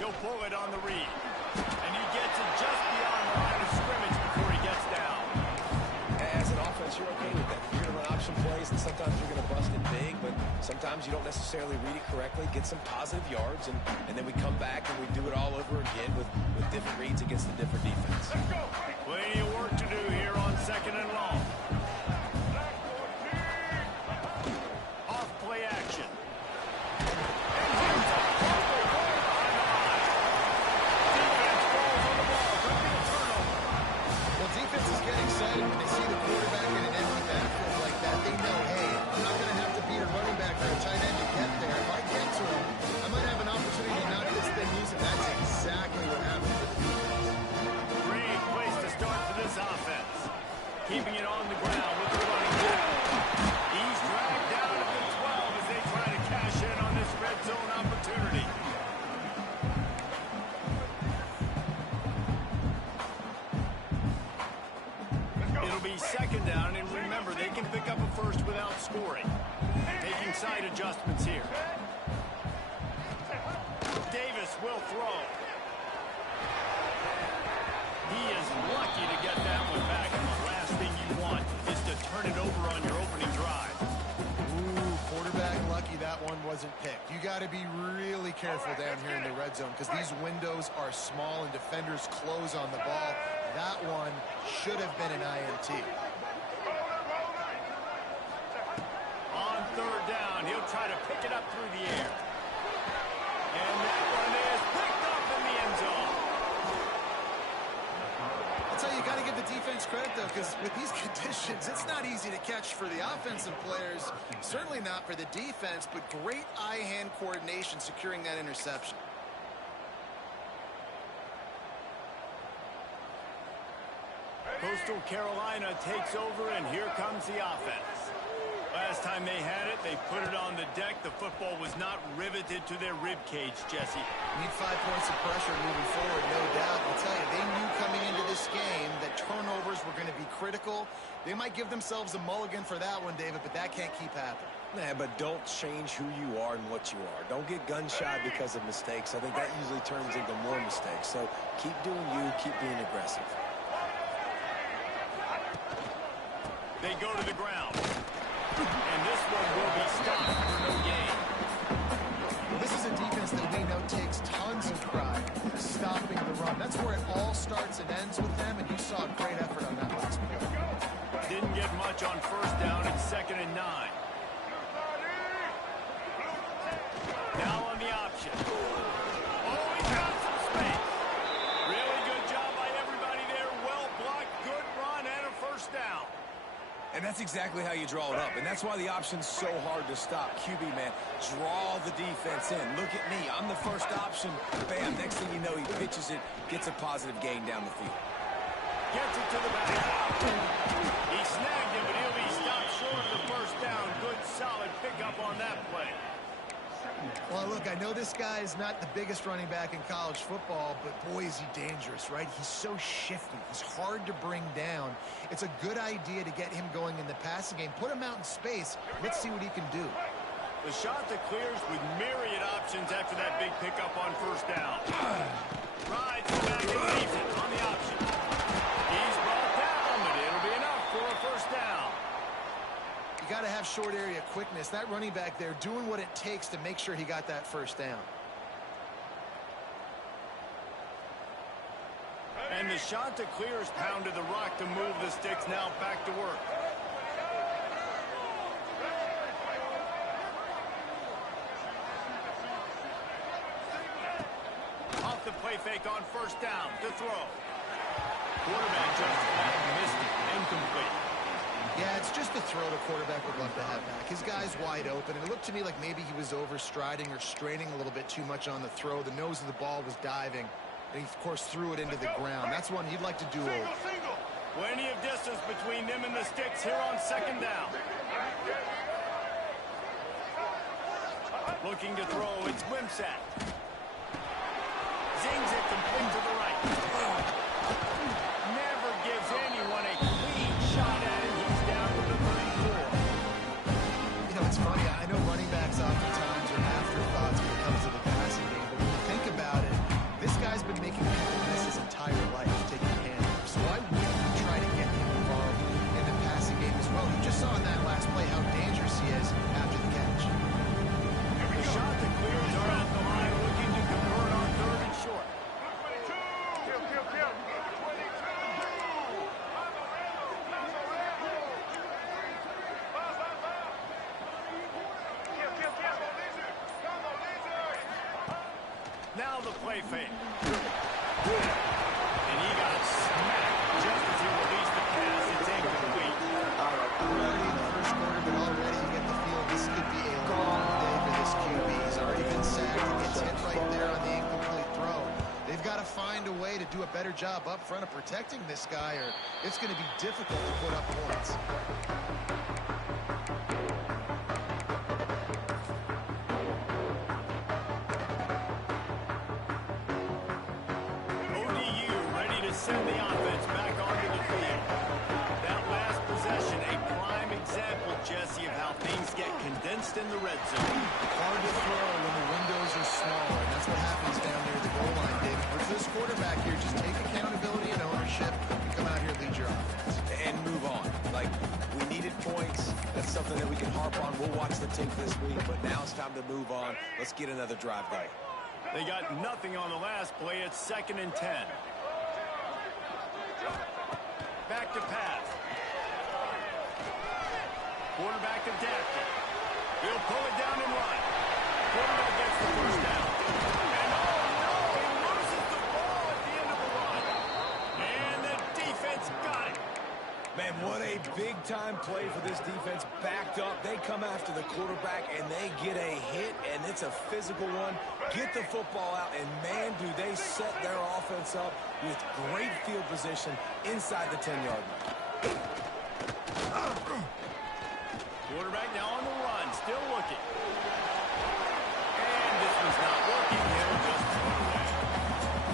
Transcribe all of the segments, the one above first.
He'll pull it on the read. And he gets it just beyond the line of scrimmage before he gets down. As an offense, you're okay with that. You're going to run option plays, and sometimes you're going to bust it big, but sometimes you don't necessarily read it correctly, get some positive yards, and then we come back and we do it all over again with different reads against a different defense. Plenty of work to do here on 2nd and long. Off play action. And here's a fumble ball on line. Defense falls on the ball. Could be a turnover. Well, defense is getting excited when they see the quarterback in an empty backfield like that. They know, hey, I'm not going to have to beat a running back or a tight end to get there. If I get to him, I might have an opportunity to knock this thing loose, and that's exactly what happened for the defense. Great place to start for this offense. Keeping it on the ground with the running back. He's dragged down at the 12 as they try to cash in on this red zone opportunity. It'll be 2nd down, and remember, they can pick up a first without scoring. Making side adjustments here. Davis will throw. He is lucky to get that one back, and the last thing you want is to turn it over on your opening drive. Ooh, quarterback lucky that one wasn't picked. You got to be really careful down here in the red zone because these windows are small and defenders close on the ball. That one should have been an INT. On 3rd down, he'll try to pick it up through the air. And that one is picked up in the end zone. That's how you got to give the defense credit, though, because with these conditions, it's not easy to catch for the offensive players, certainly not for the defense, but great eye-hand coordination securing that interception. Coastal Carolina takes over, and here comes the offense. Last time they had it, they put it on the deck. The football was not riveted to their rib cage, Jesse. Need 5 points of pressure moving forward, no doubt. I'll tell you, they knew coming into this game that turnovers were going to be critical. They might give themselves a mulligan for that one, David, but that can't keep happening. Yeah, but don't change who you are and what you are. Don't get gun-shy because of mistakes. I think that usually turns into more mistakes. So keep doing you, keep being aggressive. They go to the ground. And this one will be stopped for no gain. Well, this is a defense that we know takes tons of pride stopping the run. That's where it all starts and ends with them, and you saw a great effort on that last play. Didn't get much on 1st down. It's 2nd and 9. Now on the option. Oh, he got some space. Really good job by everybody there. Well blocked, good run, and a 1st down. And that's exactly how you draw it up. And that's why the option's so hard to stop. QB, man, draw the defense in. Look at me. I'm the first option. Bam, next thing you know, he pitches it, gets a positive gain down the field. Gets it to the back. He snagged it, but he'll be stopped short of the 1st down. Good, solid pickup on that play. Well, look, I know this guy is not the biggest running back in college football, but boy, is he dangerous, right? He's so shifty. He's hard to bring down. It's a good idea to get him going in the passing game. Put him out in space. Let's see what he can do. The shot that clears with myriad options after that big pickup on 1st down. Rides back and leaves it on the option. He's brought down, but it'll be enough for a 1st down. You got to have short area quickness. That running back there doing what it takes to make sure he got that 1st down. And the shot that clears pounded the rock to move the sticks. Now back to work. Off the play fake on 1st down to throw. Quarterback just missed it. Incomplete. Yeah, it's just the throw the quarterback would love to have back. His guy's wide open, and it looked to me like maybe he was overstriding or straining a little bit too much on the throw. The nose of the ball was diving, and he, of course, threw it into the ground. That's one he'd like to do over. Plenty of distance between them and the sticks here on 2nd down. Looking to throw, it's Wimsatt. Zings it complete to the right. Never gives anyone a clean shot at it. He's down to the 34. You know, it's funny. I know running backs oftentimes are afterthoughts when it comes to the passing game, but when you think about it, Now the play fake. And he got smacked just as he released the pass. It's incomplete. Already in the first quarter, but already you get the feel this could be a long day for this QB. He's already been sacked. He gets hit right there on the incomplete throw. They've got to find a way to do a better job up front of protecting this guy, or it's going to be difficult to put up points. ODU ready to send the offense back onto the field. That last possession, a prime example, Jesse, of how things get condensed in the red zone. Hard to throw when the windows are smaller, and that's what happens down near the goal line, David. But for this quarterback here, just take accountability and ownership and come out here and lead your offense. And move on. Like, we needed points. That's something that we can harp on. We'll watch the tape this week, but now it's time to move on. Let's get another drive going. They got nothing on the last play. It's 2nd and 10. Back to pass. Quarterback adapted. He'll pull it down and run. Quarterback gets the first down. And oh no, he loses the ball at the end of the run. And the defense got it. Man, what a big-time play for this defense. Backed up, they come after the quarterback, and they get a hit, and it's a physical one. Get the football out, and man, do they set their offense up with great field position inside the 10-yard line. Quarterback now on the run, still looking. And this one's not working. He'll just throw it away.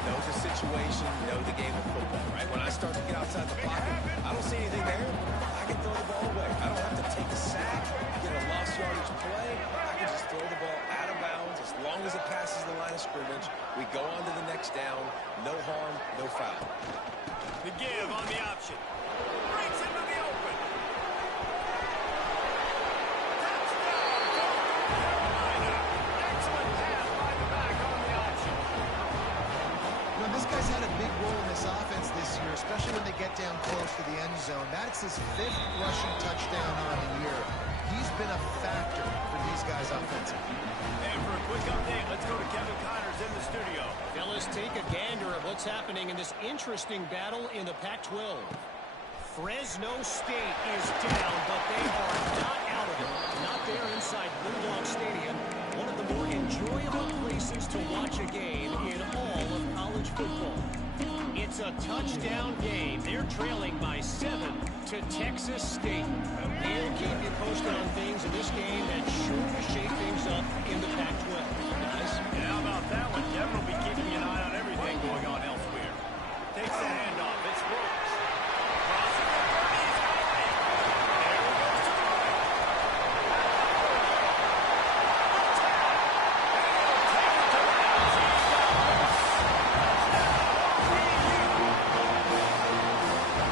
Know the situation, know the game of football, right? When I start to get outside the pocket, I don't see anything there. I can throw the ball away. I don't have to take a sack, get a lost yardage play. I can just throw the ball out of bounds as long as it passes the line of scrimmage. We go on to the next down. No harm, no foul. The give on the option. Breaks into the open. Excellent pass by the back on the option. You know, this guy's had a big role in this offense this year, especially when they get down close to the end zone. That's his 5th rushing touchdown on the year. He's been a factor for these guys offensively. And for a quick update, let's go to Kevin Connors in the studio. Fellas, take a gander at what's happening in this interesting battle in the Pac-12. Fresno State is down, but they are not out of it. Not there inside Bulldog Stadium, one of the more enjoyable places to watch a game in all of college football. It's a touchdown game. They're trailing by 7 to Texas State. We'll keep you posted on things in this game that's sure to shake things up in the Pac-12. Guys? Yeah, how about that one? Devin will be keeping an eye on everything going on elsewhere. Takes the handoff. It's Brooks. Crossing the 30. He's got it. There he goes to the right.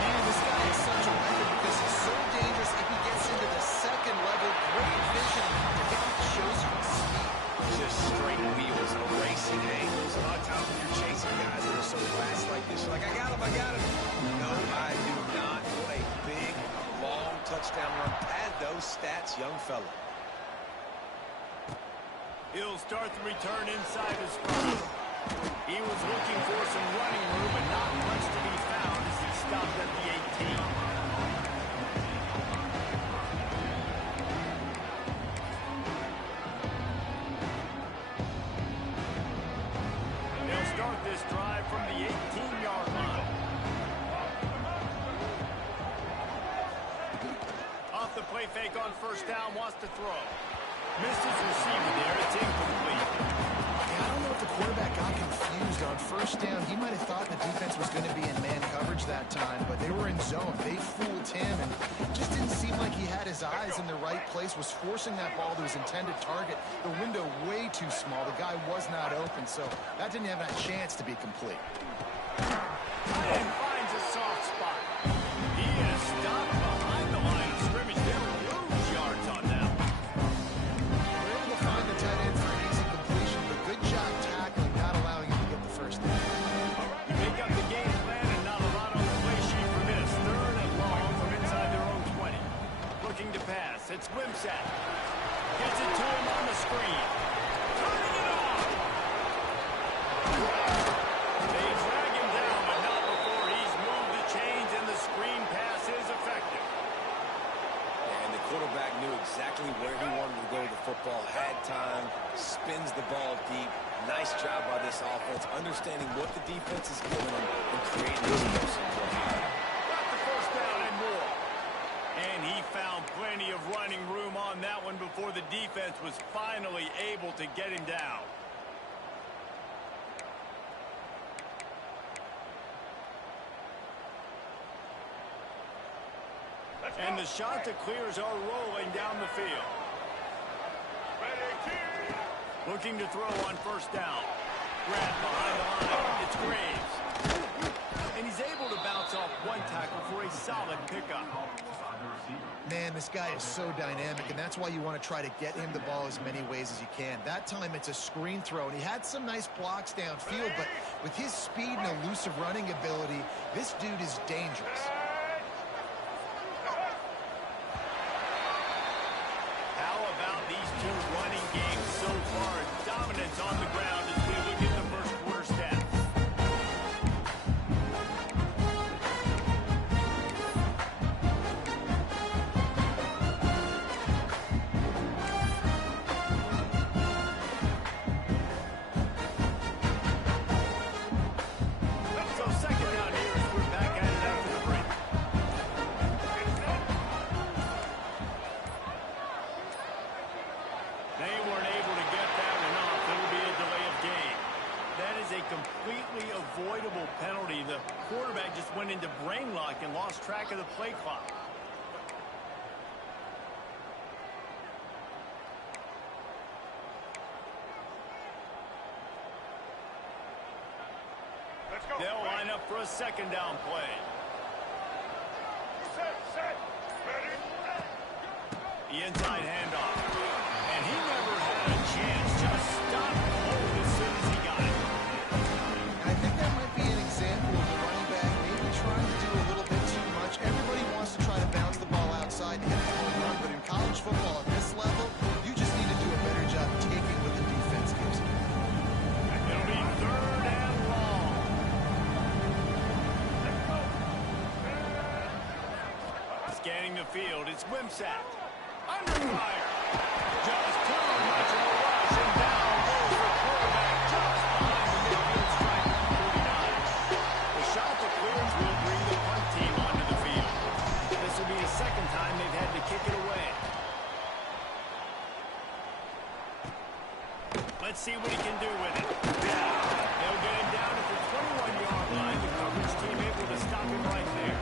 Man, this guy is such a weapon because he's so dangerous if he gets into the second level. Great vision. It shows you his speed. Just straight wheels, racing angles. A lot of times when you're chasing guys that are so fast like this, you're like, I got him. No, I do not. What a big, long touchdown run. Pad those stats, young fella. He'll start the return inside his spot. He was looking for some running room, but not much to be found as he stopped at the 18. They'll start this drive from the 18-yard line. Off the play fake on first down, wants to throw. Misses receiver there, it's incomplete. Yeah, I don't know if the quarterback got confused on first down. He might have thought the defense was going to be in man coverage that time, but they were in zone. They fooled him, and it just didn't seem like he had his eyes in the right place, was forcing that ball to his intended target. The window way too small. The guy was not open, so that didn't have a chance to be complete. And finds a soft spot. He is stopped behind the line of scrimmage. They'll lose yards on that one. We're able to find the tight end for an easy completion, but good job tackling, not allowing him to get the first down. Pick up the game plan and not a lot on the play sheet for this. 3rd and long from inside their own 20. Looking to pass. It's Wimsatt. Gets it to him on the screen. Turning it off. football, had time, spins the ball deep. Nice job by this offense, understanding what the defense is giving them and creating explosive play. Got the first down and more. And he found plenty of running room on that one before the defense was finally able to get him down. And the Chanticleers are rolling down the field. Looking to throw on first down. Grab behind the line. It's Graves. And he's able to bounce off one tackle for a solid pickup. Man, this guy is so dynamic, and that's why you want to try to get him the ball as many ways as you can. That time it's a screen throw, and he had some nice blocks downfield, but with his speed and elusive running ability, this dude is dangerous. How about these two running games so far? Dominance on the ground as we look at the first quarter stats. So second down here as we're back at it after the break. They weren't able to get that one off. It'll be a delay of game. That is a completely avoidable penalty. The quarterback just went into brain lock and lost track of the play clock. They'll line up for a second down play. The inside handoff. And he never had a chance. Just stopped cold as soon as he got it. And I think that might be an example of the running back maybe trying to do a little bit too much. Everybody wants to try to bounce the ball outside and hit a home run, but in college football at this level, you just need to do a better job taking what the defense gives you. It'll be third and long. Scanning the field, it's Wimsatt. Under fire. Just too much of a rush, and down goes the quarterback just behind the midfield stripe at 49. The Chanticleers will bring the punt team onto the field. This will be the second time they've had to kick it away. Let's see what he can do with it. They'll get him down at the 21-yard line. The coverage team able to stop him right there.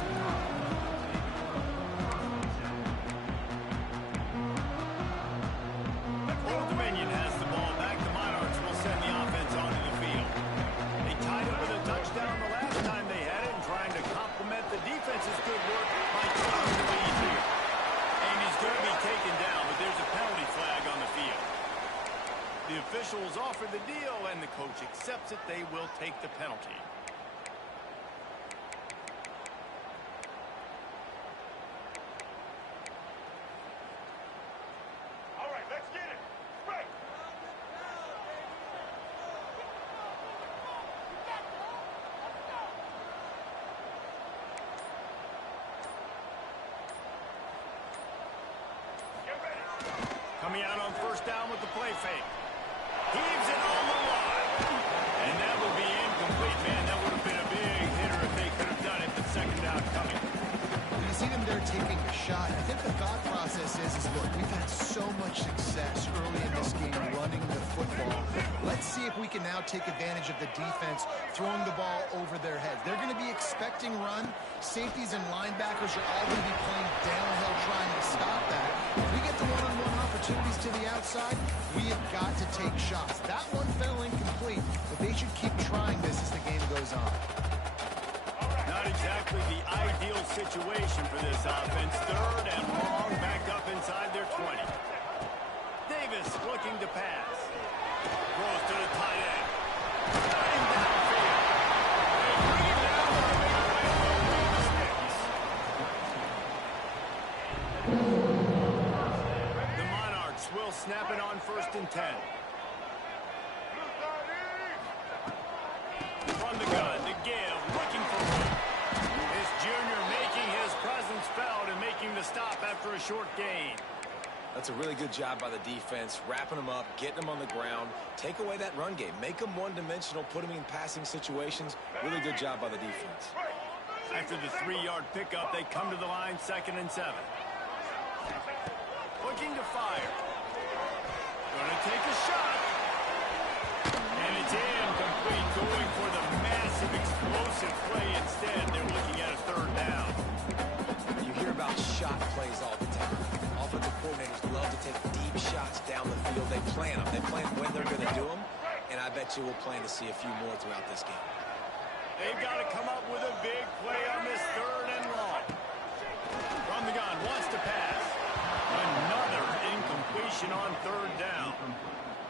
Old Dominion has the ball back. The Monarchs will send the offense onto the field. They tied it with a touchdown the last time they had it and trying to complement the defense's good work by taking the lead here. And he's going to be taken down, but there's a penalty flag on the field. The officials offer the deal, and the coach accepts it. They will take the penalty. All right, let's get it. Right. Get ready. Coming out on first down with the play fake. Heaves it on the line. And that will be incomplete. Man, that would have been a big hitter if they could have done it, but second down coming. You see them there taking a shot. I think the thought process is look, we've had so much success early in this game running the football. Let's see if we can now take advantage of the defense throwing the ball over their heads. They're going to be expecting run. Safeties and linebackers are all going to be playing downhill trying to stop that. If we get the one-on-one opportunities to the outside, we have got to take shots. That one fell incomplete, but they should keep trying this as the game goes on. Not exactly the ideal situation for this offense. Third and long, back up inside their 20. Davis looking to pass. Throws to the tight end. Got him downfield. They bring him down for a big play. The Monarchs will snap it on first and 10. From the gun, to give, looking for one. This junior making his presence felt and making the stop after a short gain. That's a really good job by the defense, wrapping them up, getting them on the ground, take away that run game, make them one-dimensional, put them in passing situations. Really good job by the defense. After the 3-yard pickup, they come to the line, 2nd and 7. Looking to fire. Gonna take a shot. And it's incomplete, going for the massive explosive play instead. They're looking at a 3rd down. You hear about shot plays all the time. Offensive coordinators love to take deep shots down the field. They plan them. They plan when they're going to do them. And I bet you we'll plan to see a few more throughout this game. They've got to come up with a big play on this 3rd and long. From the gun, wants to pass. Another incompletion on 3rd down.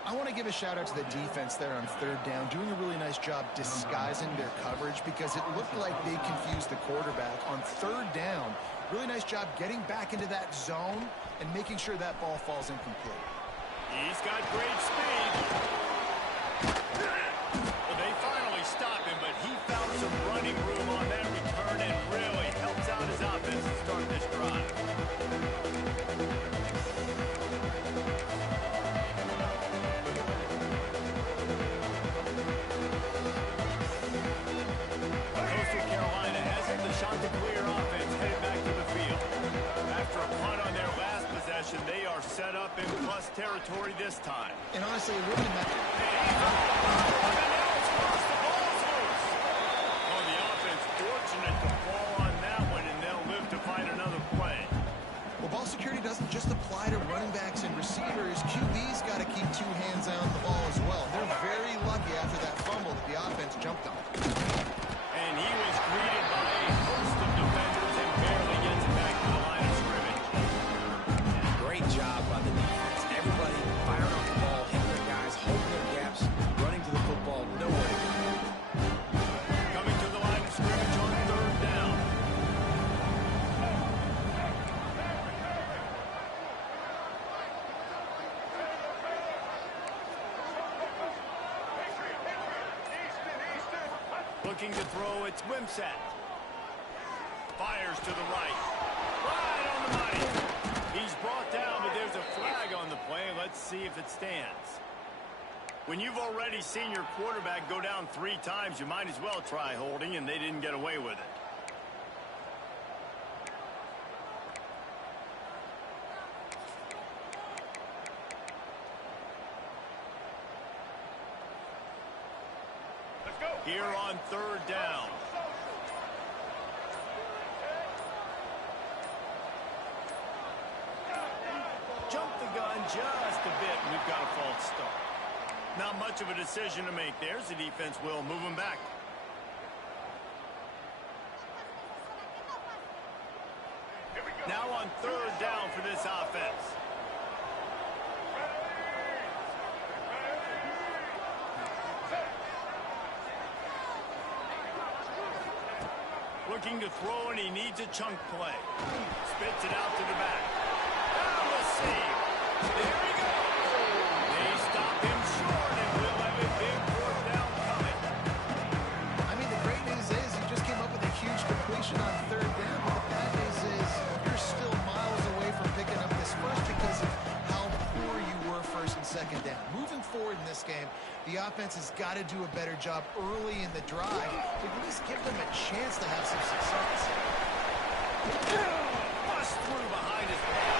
I want to give a shout out to the defense there on 3rd down, doing a really nice job disguising their coverage because it looked like they confused the quarterback on 3rd down. Really nice job getting back into that zone and making sure that ball falls incomplete. He's got great speed. Well, they finally stop him, but he found some running room on that return and really helps out his offense to start this drive. Coastal Carolina has it. The Chanticleer offense headed back to the field. After a punt on their last possession, they are set up in plus territory this time. And honestly, it wouldn't matter. Oh, the offense fortunate to fall on that one, and they'll live to find another play. Well, ball security doesn't just apply to running backs and receivers. QB's got to keep 2 hands on the ball as well. They're very lucky after that fumble that the offense jumped on. And he was greeted by a host of defenders and barely gets it back to the line of scrimmage. Great job by the defense. Everybody firing off the ball, hitting their guys, holding their gaps, running to the football, nowhere to go. Coming to the line of scrimmage on 3rd down. Looking to throw, it's Wimsatt. Fires to the right. Right on the money. He's brought down, but there's a flag on the play. Let's see if it stands. When you've already seen your quarterback go down 3 times, you might as well try holding, and they didn't get away with it. Let's go. Here on 3rd down. Jump the gun just a bit, and we've got a false start. Not much of a decision to make. There's the defense will move him back. Here we go. Now on 3rd down for this offense. Looking to throw, and he needs a chunk play. Spits it out to the back. Down the seam. There he goes. They stop him short, and we'll have a big 4th down coming. I mean, the great news is you just came up with a huge completion on 3rd down, but the bad news is you're still miles away from picking up this first because of how poor you were 1st and 2nd down. Moving forward in this game, the offense has got to do a better job early in the drive to at least give them a chance to have some success. Bust through behind his back.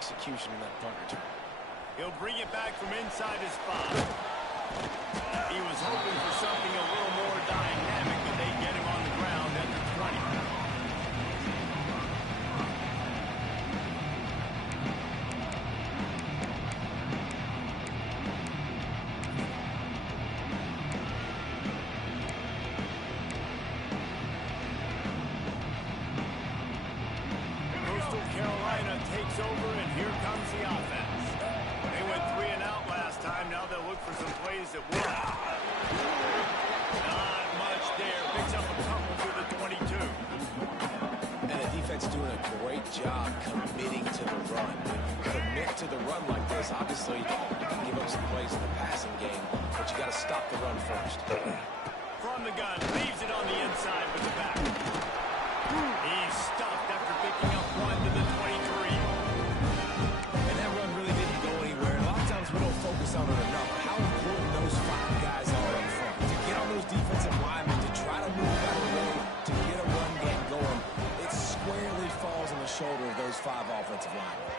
Execution in that punt return. He'll bring it back from inside his spot. He was hoping for something a little more dynamic, but they get him on the ground at the 20. Carolina takes over, and here comes the offense. They went 3 and out last time. Now they'll look for some plays that work. Not much there. Picks up a couple to the 22. And the defense doing a great job committing to the run. When you commit to the run like this, obviously you can give up some plays in the passing game, but you got to stop the run first. From the gun, leaves it on the inside with the back. He's stuffed after picking up 1 to the 23. And that run really didn't go anywhere. And a lot of times we don't focus on it enough. How important those 5 guys are up front. To get on those defensive linemen, to try to move out of the way, to get a run game going, it squarely falls on the shoulder of those 5 offensive linemen.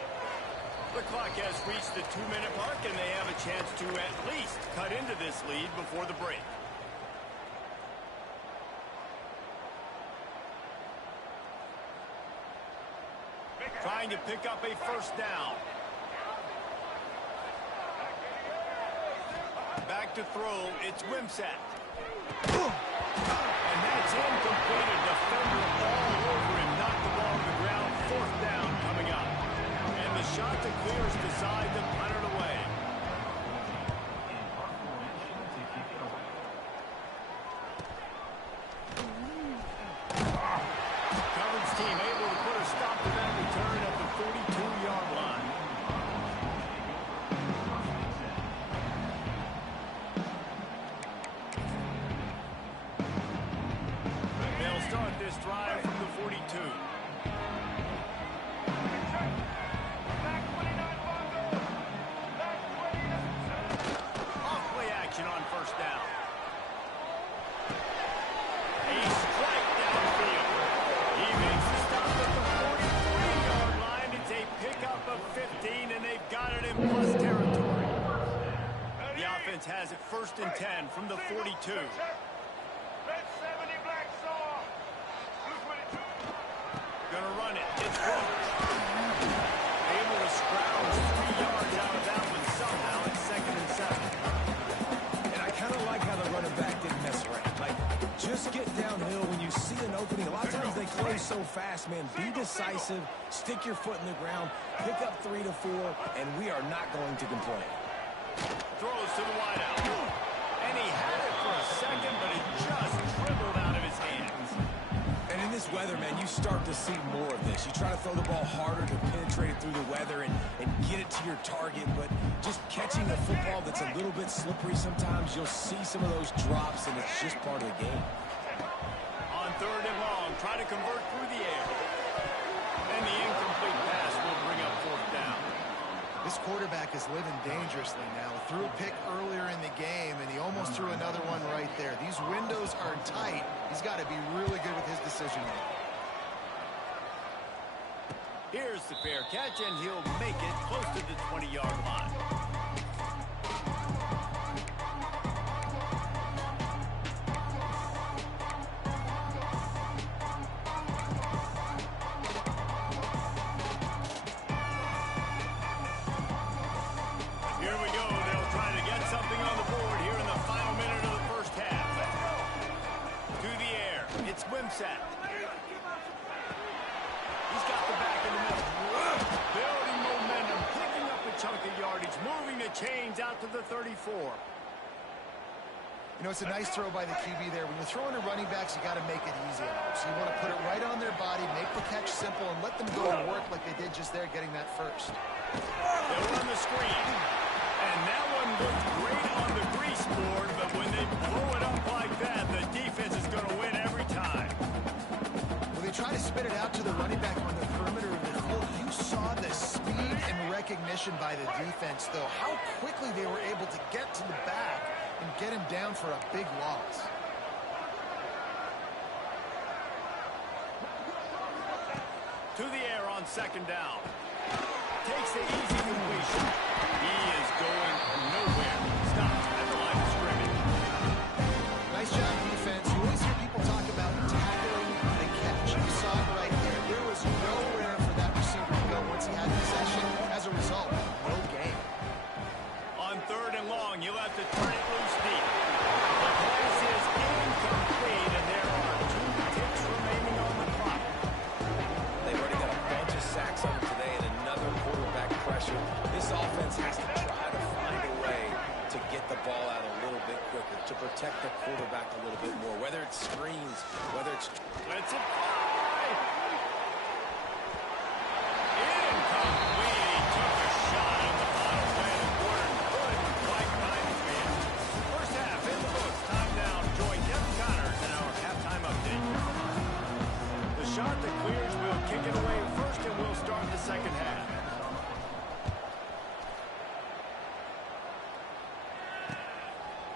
The clock has reached the 2-minute mark, and they have a chance to at least cut into this lead before the break. Trying to pick up a first down. Back to throw, it's Wimsatt. And that's incomplete. A defender all over him, knocked the ball to the ground. 4th down coming up. And the shot to clear is decide to punt it away. Coverage team able to put a stop to that return at the 42-yard line. They'll start this drive from the 42. Off play action on first down. A strike downfield. He makes the stop at the 43-yard line. It's a pickup of 15, and they've got it in plus territory. The offense has it 1st and 10 from the 42. Gonna run it. It's Brooks. Able to scrounge 3 yards out of that one somehow. It's 2nd and 7. And I kind of like how the running back didn't mess around. Like, just get downhill when you see an opening. A lot of times they close so fast, man. Be decisive, stick your foot in the ground, pick up 3 to 4, and we are not going to complain. Throws to the wideout. And he had it for a second, but it just dribbled out of his hands. And in this weather, man, you start to see more of this. You try to throw the ball harder to penetrate it through the weather and get it to your target, but just catching a football that's a little bit slippery sometimes, you'll see some of those drops, and it's just part of the game. On 3rd and long, try to convert through the air. And the incomplete pass will bring up 4th down. This quarterback is living dangerously now. Threw a pick earlier in the game, and he almost threw another one right there. These windows are tight. He's got to be really good with his decision-making. Here's the fair catch, and he'll make it close to the 20-yard line. Here we go. They'll try to get something on the board here in the final minute of the first half. To the air. It's Wimsatt. He's got the back in the middle. Building momentum, picking up a chunk of yardage, moving the chains out to the 34. You know, it's a nice throw by the QB there. When you're throwing to running backs, you got to make it easy. So you want to put it right on their body, make the catch simple, and let them go to work like they did just there, getting that first. They'll run the screen. And that one looked great on the grease board, but when they blow it up like that, the defense is going to win every time. When they try to spit it out to the running back on the perimeter of the field, you saw the speed and recognition by the defense, though. How quickly they were able to get to the back and get him down for a big loss. To the air on 2nd down. Takes the easy completion. He is going nowhere. Stops at the line of scrimmage. Nice job, defense. You always hear people talk about tackling the catch. You saw it right there. There was nowhere for that receiver to go once he had possession. As a result, no gain. On 3rd and long, you'll have to turn it loose deep. The pass is incomplete, and there are 2 ticks remaining on the clock. They've already got a bunch of sacks on them today, and that screens, whether it's... Lets it fly. Incomplete. He took a shot on the final play of the quarter. Couldn't quite find his man. First half in the books. Time now to join Kevin Connors in our halftime update. The shot that clears will kick it away first, and we'll start the second half.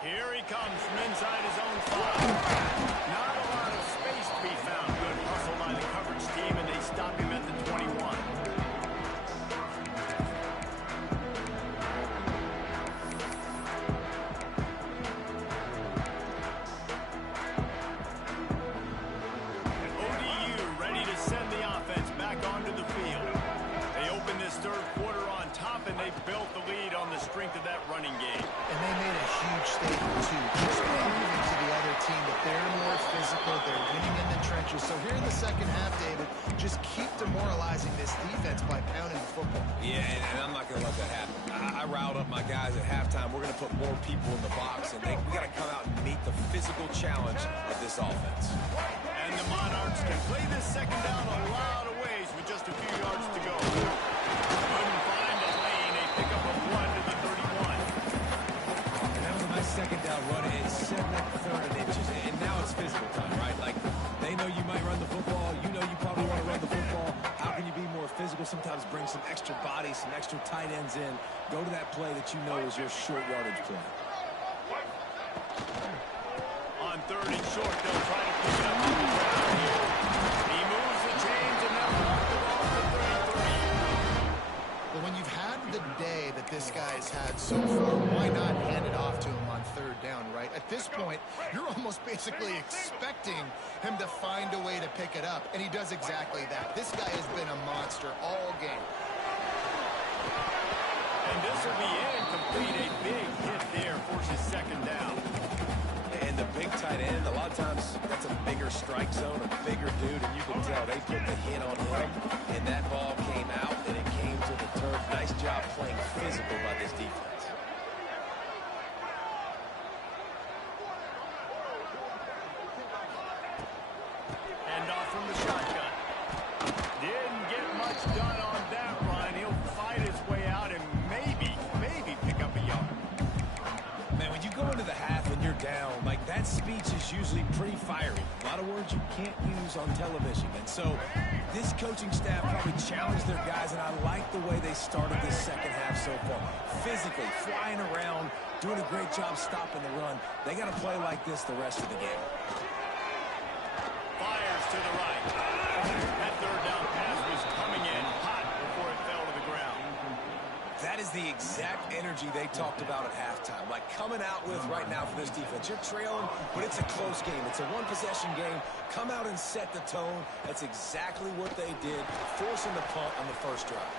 Here he comes from inside his own 5. Not a lot of space to be found. Good hustle by the coverage team, and they stop him at the 21. And ODU ready to send the offense back onto the field. They open this third quarter on top, and they built the lead on the strength of that running game. And they made a huge statement, too, just proving to the other team that they're more physical, they're winning in the trenches. So here in the second half, David, just keep demoralizing this defense by pounding the football. Yeah, and I'm not going to let that happen. I riled up my guys at halftime. We're going to put more people in the box, and we got to come out and meet the physical challenge of this offense. And the Monarchs can play this second down a lot of ways with just a few yards to go. Couldn't find a lane. They pick up a 1 to the 31. That was a nice second down run. It's 7 3rd and inches, and now it's physical time, right? Like, they know you might run the football. You know you probably want to run the football. How can you be more physical? Sometimes bring some extra bodies, some extra tight ends in. Go to that play that you know is your short yardage play. On 3rd and short, they'll try to pick it up on the ground here. He moves the chains, and they'll walk the ball to 33. But when you've had the day that this guy's had so far, why not hand it off to him on 3rd down, right? At this point, you're almost basically expecting him to find a way to pick it up, and he does exactly that. This guy has been a monster all game. And this will be incomplete. A big hit there forces 2nd down. And the big tight end, a lot of times that's a bigger strike zone, a bigger dude, and you can tell they put the hit on him, and that ball came out, and it came to the turf. Nice job playing physical by this defense. And off from the shotgun. Didn't get much done on that run. He'll fight his way out and maybe pick up a yard. Man, when you go into the half and you're down, like that speech is usually pretty fiery. A lot of words you can't use on television. And so this coaching staff probably challenged their guys, and I like the way they started this second half so far. Physically, flying around, doing a great job stopping the run. They got to play like this the rest of the game. Fires to the right. That 3rd down pass was coming in hot before it fell to the ground. That is the exact energy they talked about at halftime. Like coming out with right now for this defense. You're trailing, but it's a close game. It's a one-possession game. Come out and set the tone. That's exactly what they did, forcing the punt on the first drive.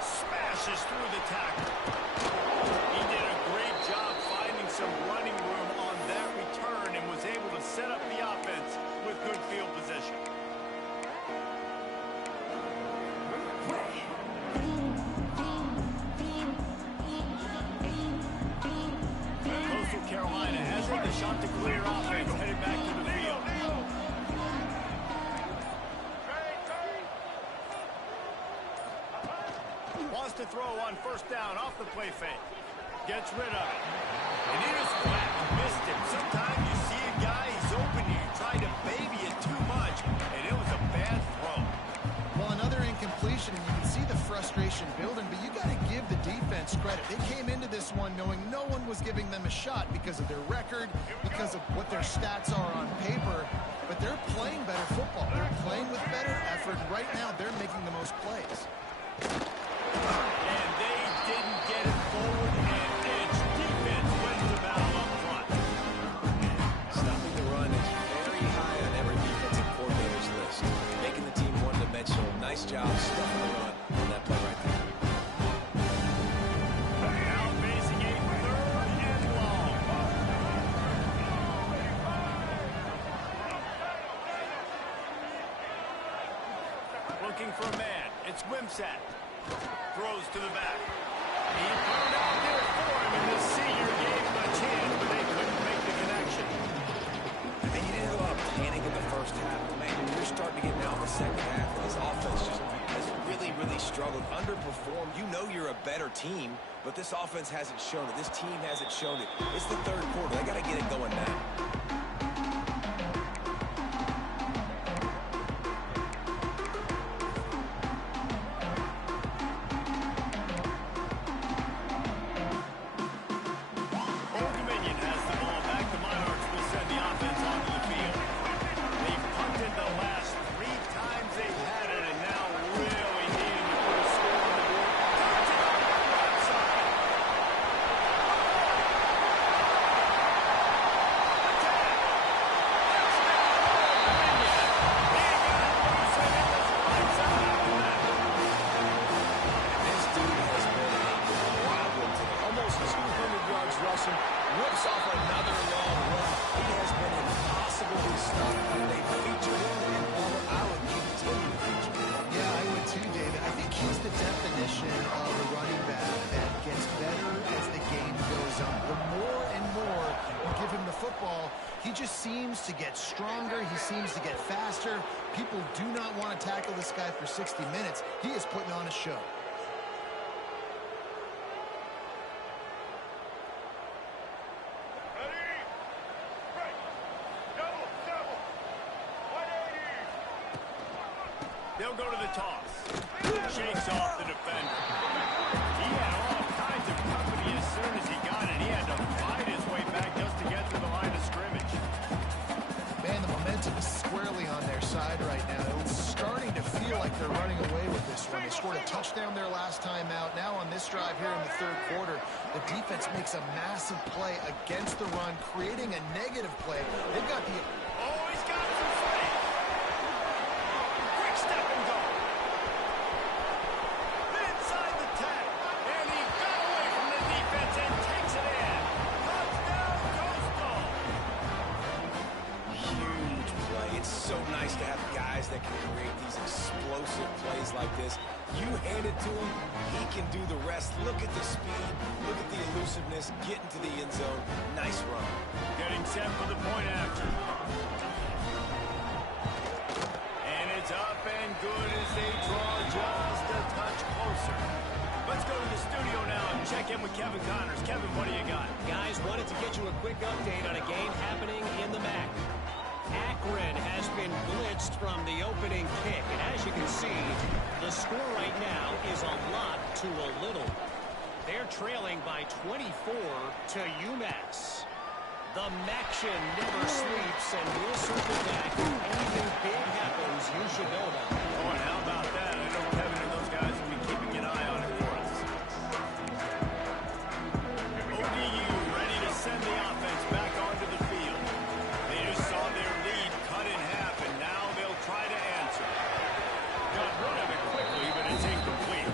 Smashes through the tackle. He did a great job finding some running room on that return and was able to set up the offense with good field position. Coastal Carolina has the shot to clear offense headed back to the field. Wants to throw on 1st down off the play fake. Gets rid of it. And he just flat missed him. Sometimes you see a guy, he's open, you try to baby it too much, and it was a bad throw. Well, another incompletion, and you can see the frustration building, but you got to give the defense credit. They came into this one knowing no one was giving them a shot because of their record, because of what their stats are on paper, but they're playing better football. They're playing with better effort. Right now, they're making the most plays. And they didn't get it forward an inch. Defense wins the battle up front. Stopping the run is very high on every defensive coordinator's list. Making the team one-dimensional. Nice job stopping the run on that play right there. Now facing a 3rd and long. Looking for a man. It's Wimsatt. Throws to the back. He put it out there for him, and the senior gave him a chance, but they couldn't make the connection. And you didn't have a second half, and this offense just has really, really struggled, underperformed. You know you're a better team, but this offense hasn't shown it. This team hasn't shown it. It's the third quarter. They got to get it going now. Whips off another long run. He has been impossible to stop. They featured him, and I would continue to feature him. Yeah, I would too, David. I think he's the definition of a running back that gets better as the game goes on. The more and more you give him the football, he just seems to get stronger. He seems to get faster. People do not want to tackle this guy for 60 minutes. He is putting on a show. They'll go to the toss. Shakes off the defender. He had all kinds of company as soon as he got it. He had to fight his way back just to get to the line of scrimmage. Man, the momentum is squarely on their side right now. It's starting to feel like they're running away with this one. They scored a touchdown their last time out. Now on this drive here in the third quarter, the defense makes a massive play against the run, creating a negative play. They've got the... Oh, he's got some fight. Quick step and go. Inside the tag. And he got away from the defense and takes it in. Touchdown, Coastal. Huge play. It's so nice to have guys that can create these explosive plays like this. You hand it to him, he can do the rest. Look at the speed, look at the elusiveness, get into the end zone. Nice run. Getting set for the point after. And it's up and good as they draw just a touch closer. Let's go to the studio now and check in with Kevin Connors. Kevin, what do you got? Guys, wanted to get you a quick update on a game happening in the MAC. Akron has been blitzed from the opening kick, and as you can see, the score right now is a lot to a little. They're trailing by 24 to UMass. The Maction never sleeps, and we'll circle back. If anything big happens, you should know about it. Oh, and how about that? I know Kevin and those guys will be keeping an eye on it for us. ODU ready to send the offense back onto the field. They just saw their lead cut in half, and now they'll try to answer. Got rid of it quickly, but it's incomplete.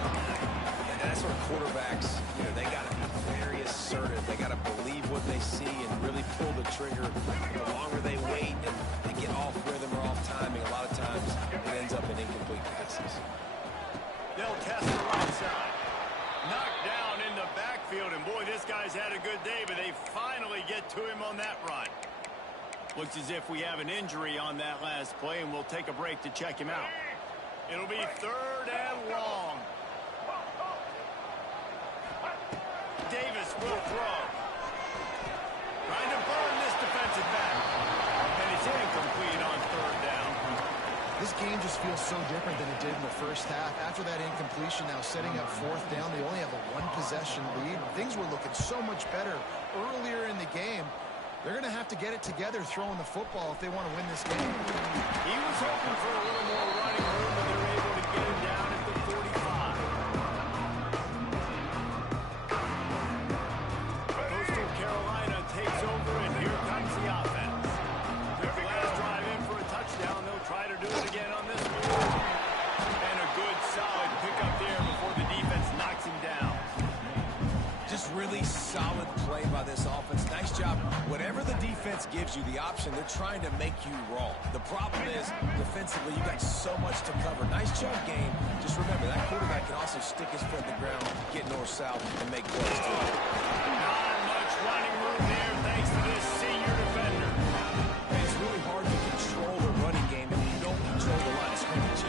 And that's where quarterbacks, they got to be very assertive. They got to believe what they see and really pull the trigger. The longer they wait and they get off rhythm or off timing, a lot of times it ends up in incomplete passes. They'll test the right side. Knocked down in the backfield, and boy, this guy's had a good day, but they finally get to him on that run. Looks as if we have an injury on that last play, and we'll take a break to check him out. It'll be third and long. Davis will throw. Trying to burn this defensive back. And it's incomplete on third down. This game just feels so different than it did in the first half. After that incompletion, now setting up fourth down, they only have a one-possession lead. Things were looking so much better earlier in the game. They're going to have to get it together throwing the football if they want to win this game. He was hoping for a little more running room, but they're able to get him down at the 45. Coastal Carolina takes over, and here comes the offense. Took the last drive in for a touchdown. They'll try to do it again on this one. And a good, solid pickup there before the defense knocks him down. Just really solid play by this offense. Nice job. Whatever the defense gives you, the option, they're trying to make you roll. The problem is, defensively, you got so much to cover. Nice jump game. Just remember, that quarterback can also stick his foot in the ground, get north-south, and make plays too. Not much running room there thanks to this senior defender. It's really hard to control the running game if you don't control the line of scrimmage.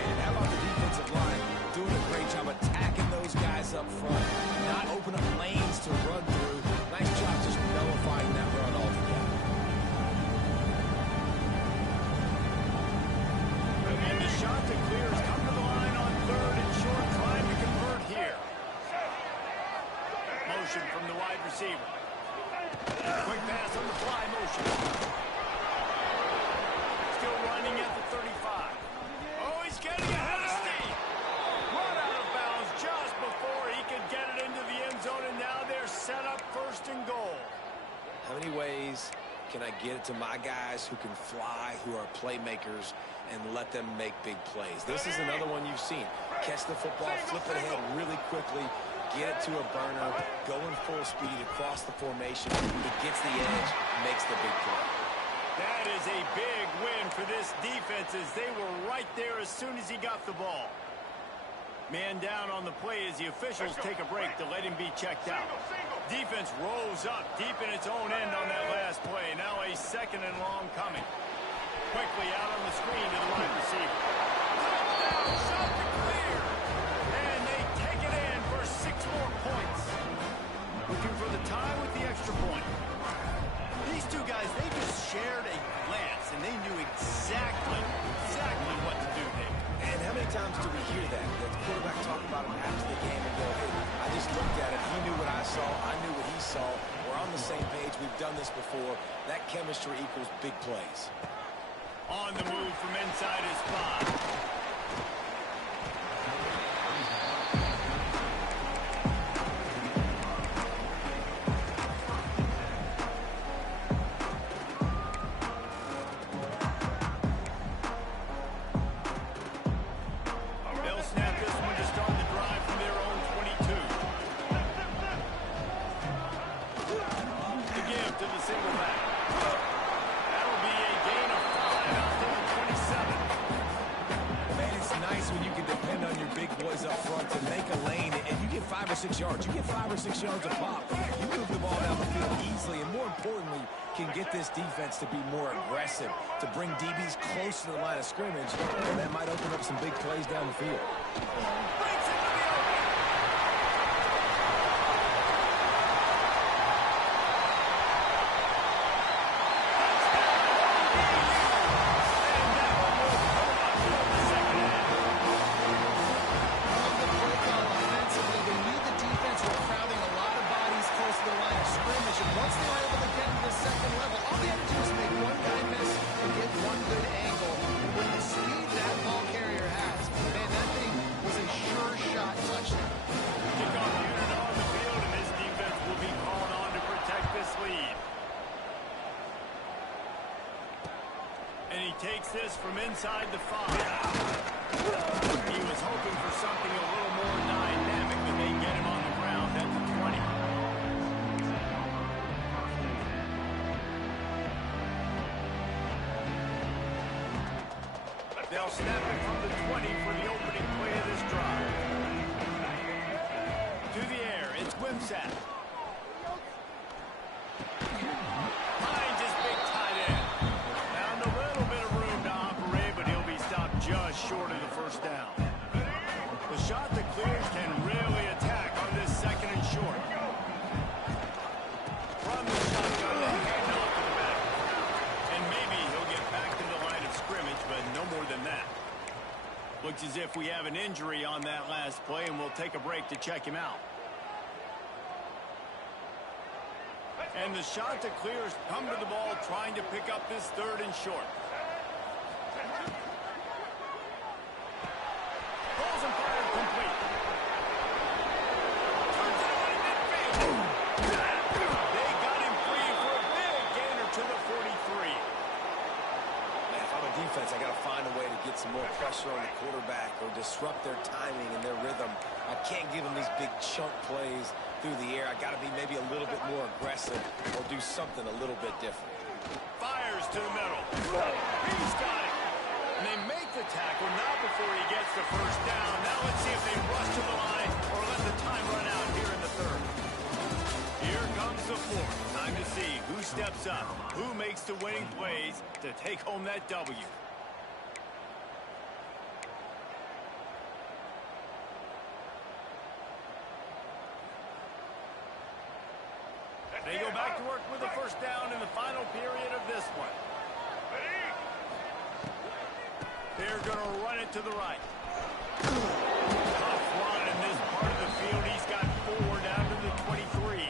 get it to my guys who can fly, who are playmakers, and let them make big plays. This is another one you've seen. Catch the football, flip it ahead really quickly, get it to a burner, go in full speed across the formation. He gets the edge, makes the big play. That is a big win for this defense as they were right there as soon as he got the ball. Man down on the play as the officials take a break to let him be checked out. Defense rolls up deep in its own end on that last play. Now a second and long coming. Quickly out on the screen to the wide receiver. Touchdown, shot to clear. And they take it in for 6 more points. Looking for the tie with the extra point. These two guys, they just shared a glance, and they knew exactly what to do there. And how many times do we hear that? The quarterback talk about him after the game and go, hey, I just looked at it. He knew what I saw. I knew what he saw. We're on the same page. We've done this before. That chemistry equals big plays. On the move from inside his 5. Up front to make a lane, and you get 5 or 6 yards. You get 5 or 6 yards a pop. You move the ball down the field easily, and more importantly, can get this defense to be more aggressive, to bring DBs close to the line of scrimmage, and that might open up some big plays down the field. Takes this from inside the 5. He was hoping for something a little more dynamic, but they get him on the ground at the 20. They'll snap it from the 20 for the opening play of this drive. To the air, it's Wimsatt. Finds his big tight end. Found a little bit of room to operate, but he'll be stopped just short of the first down. The shot that clears can really attack on this second and short. From the shotgun, they hand off to the back. And maybe he'll get back to the line of scrimmage, but no more than that. Looks as if we have an injury on that last play, and we'll take a break to check him out. And the shot that clears come to the ball trying to pick up this third and short. Balls and fired complete. Turns it away midfield. They got him free for a big gainer to the 43. Man, if I'm a defense, I got to find a way to get some more pressure on the quarterback or disrupt their timing and their rhythm. I can't give them these big chunk plays through the air. I got to be maybe a little bit more aggressive or do something a little bit different. Fires to the middle. He's got it. And they make the tackle, not before he gets the first down. Now let's see if they rush to the line or let the time run out here in the third. Here comes the fourth. Time to see who steps up, who makes the winning plays to take home that W. They go back to work with the first down in the final period of this one. They're going to run it to the right. Tough run in this part of the field. He's got 4 down to the 23.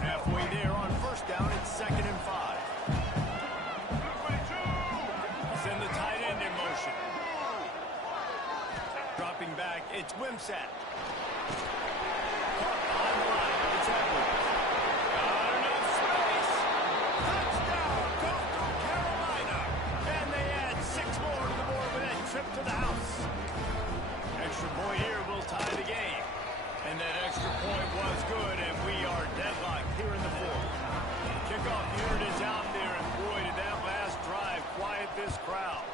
Halfway there on first down, it's 2nd and 5. Send the tight end in motion. It's Wimsatt. On the line. It's Edwards. Not enough space. Touchdown, Coastal Carolina. And they add 6 more to the board with that trip to the house. Extra point here will tie the game. And that extra point was good, and we are deadlocked here in the fourth. Kickoff unit is out there, and boy, did that last drive quiet this crowd.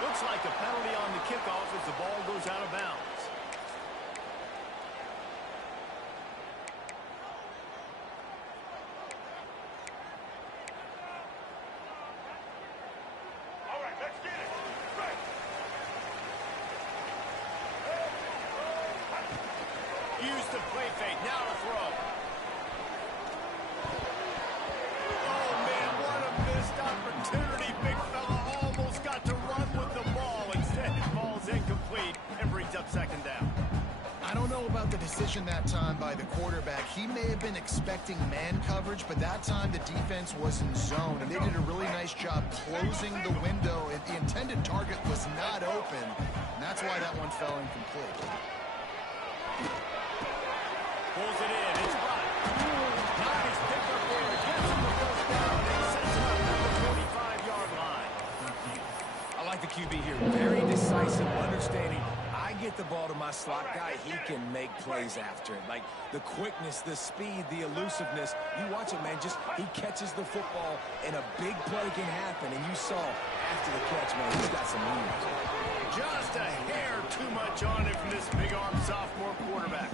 Looks like a penalty on the kickoff as the ball goes out of bounds. All right, let's get it. Right. Use the play fake. Now to throw. Oh, man, what a missed opportunity. Big fella almost got to run with the ball. Instead, it falls incomplete and brings up second down. I don't know about the decision that time by the quarterback. He may have been expecting man coverage, but that time the defense was in zone, and they did a really nice job closing the window. The intended target was not open, and that's why that one fell incomplete. Pulls it in. It's hot. Nice pickup there. Gets him the first down and sets him up at the 45-yard line. I like the QB here. Very decisive, understanding. I get the ball to my slot guy, he can make plays after it. Like the quickness, the speed, the elusiveness. You watch it, man. Just he catches the football, and a big play can happen. And you saw after the catch, man, he's got some moves. Just a hair too much on it from this big-arm sophomore quarterback.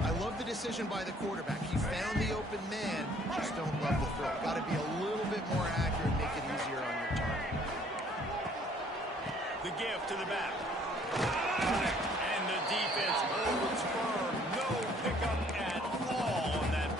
I love the decision by the quarterback. He found the open man. Just don't love the throw. Got to be a little bit more accurate, make it easier on your target. The give to the back. And the defense holds firm. No pickup at all on that.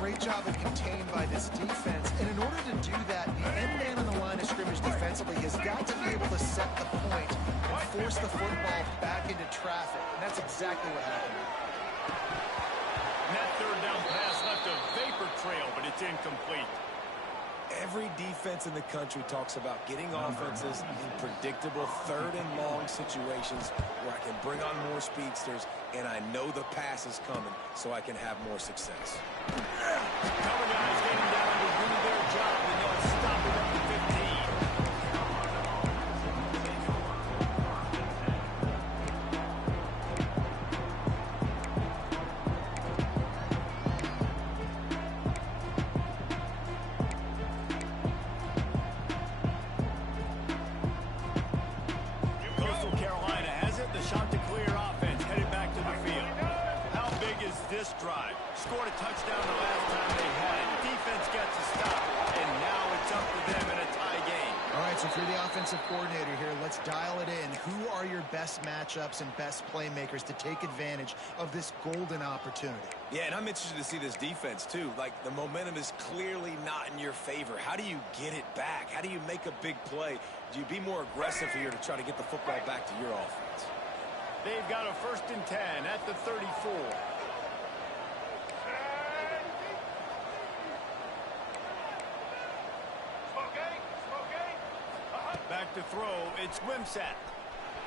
Great job of contained by this defense, and in order to do that, the end man on the line of scrimmage defensively has got to be able to set the point and force the football back into traffic, and that's exactly what happened. And that third down pass left a vapor trail, but it's incomplete. Every defense in the country talks about getting offenses in predictable third and long situations where I can bring on more speedsters and I know the pass is coming so I can have more success. Cover guys getting down to do their job, and they'll stop it at the 15. Coastal Carolina has it. The shot to clear offense headed back to the field. How big is this drive? Scored a touchdown the last time they had it. Defense gets a stop, and now it's up to them in a tie game. All right, so for the offensive coordinator here, let's dial it in. Who are your best matchups and best playmakers to take advantage of this golden opportunity? Yeah, and I'm interested to see this defense, too. Like, the momentum is clearly not in your favor. How do you get it back? How do you make a big play? Do you be more aggressive here to try to get the football back to your offense? They've got a 1st and 10 at the 34. Back to throw, it's Wimsatt.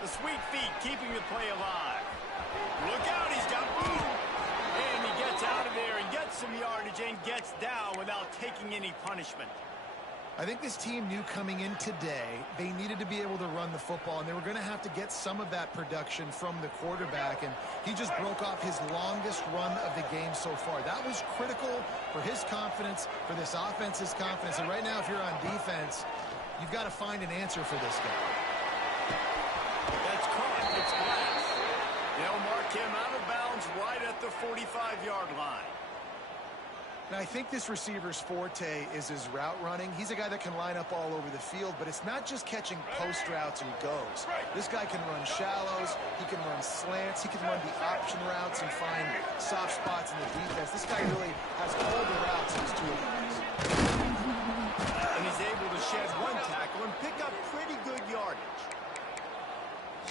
The sweet feet keeping the play alive. Look out, he's got boom! And he gets out of there and gets some yardage and gets down without taking any punishment. I think this team knew coming in today they needed to be able to run the football, and they were going to have to get some of that production from the quarterback, and he just broke off his longest run of the game so far. That was critical for his confidence, for this offense's confidence, and right now if you're on defense, you've got to find an answer for this guy. him out of bounds right at the 45-yard line. Now, I think this receiver's forte is his route running. He's a guy that can line up all over the field, but it's not just catching post routes and goes. This guy can run shallows, he can run slants, he can run the option routes and find soft spots in the defense. This guy really has all the routes in his toolbox. And he's able to shed one tackle and pick up pretty good yardage.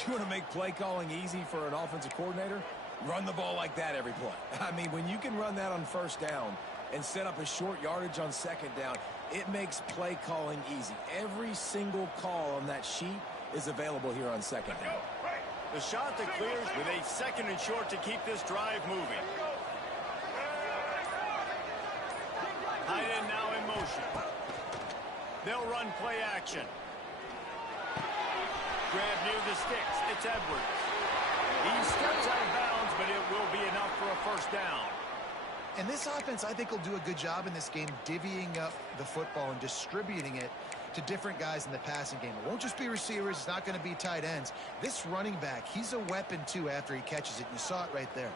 You want to make play calling easy for an offensive coordinator? Run the ball like that every play. I mean, when you can run that on first down and set up a short yardage on second down, it makes play calling easy. Every single call on that sheet is available here on second down. The shot that clears with a 2nd and short to keep this drive moving. Tight end now in motion. They'll run play action. Grab near the sticks. It's Edwards. He steps out of bounds, but it will be enough for a first down. And this offense, I think, will do a good job in this game divvying up the football and distributing it to different guys in the passing game. It won't just be receivers. It's not going to be tight ends. This running back, he's a weapon, too, after he catches it. You saw it right there.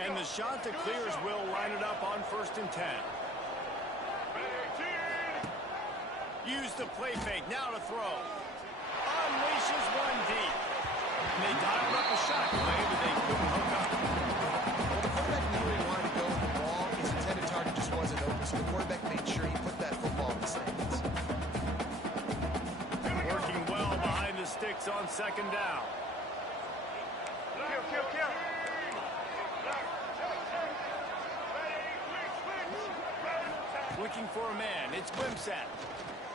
And the shot that clears will line it up on 1st and 10. Use the play fake, now to throw. Unleashes one deep. And they dialed up a shot play, but they couldn't hook up. Well, the quarterback knew where he wanted to go with the ball. His intended target just wasn't open, so the quarterback made sure he put that football in the stands. Working well behind the sticks on 2nd down. Kill. Looking for a man, it's Wimsatt.